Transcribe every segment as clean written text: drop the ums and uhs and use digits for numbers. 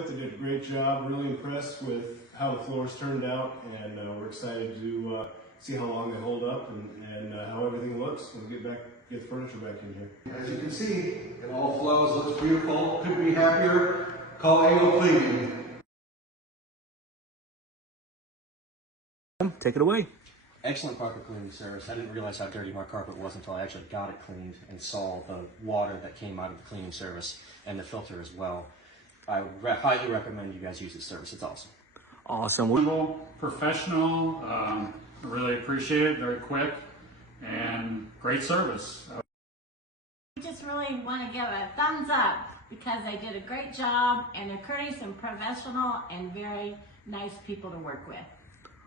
with. They did a great job. Really impressed with how the floors turned out, and we're excited to see how long they hold up and how everything looks when we get the furniture back in here. As you can see, it all flows, looks beautiful. Couldn't be happier. Call AOCleaning. Take it away. Excellent carpet cleaning service. I didn't realize how dirty my carpet was until I actually got it cleaned and saw the water that came out of the cleaning service and the filter as well. I would highly recommend you guys use this service. It's awesome. Awesome. Professional, I really appreciate it, very quick, and great service. I just really want to give a thumbs up because they did a great job and they're courteous and professional and very nice people to work with.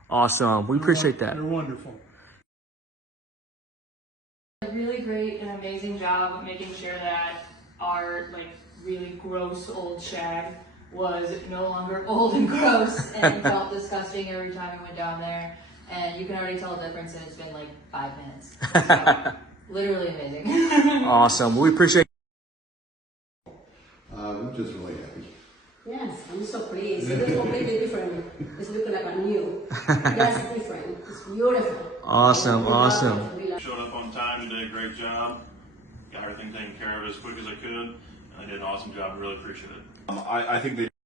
Awesome. We appreciate that. They're wonderful. A really great and amazing job of making sure that our really gross old shag was no longer old and gross and felt disgusting every time we went down there. And you can already tell the difference, and it's been like 5 minutes. So, literally amazing. Awesome. We appreciate I'm just really happy. Yes, I'm so pleased. It looks completely different. It's looking like a new. That's different. It's beautiful. Awesome. Awesome. Showed up on time, did a great job, got everything taken care of as quick as I could, and I did an awesome job. I really appreciate it. I think they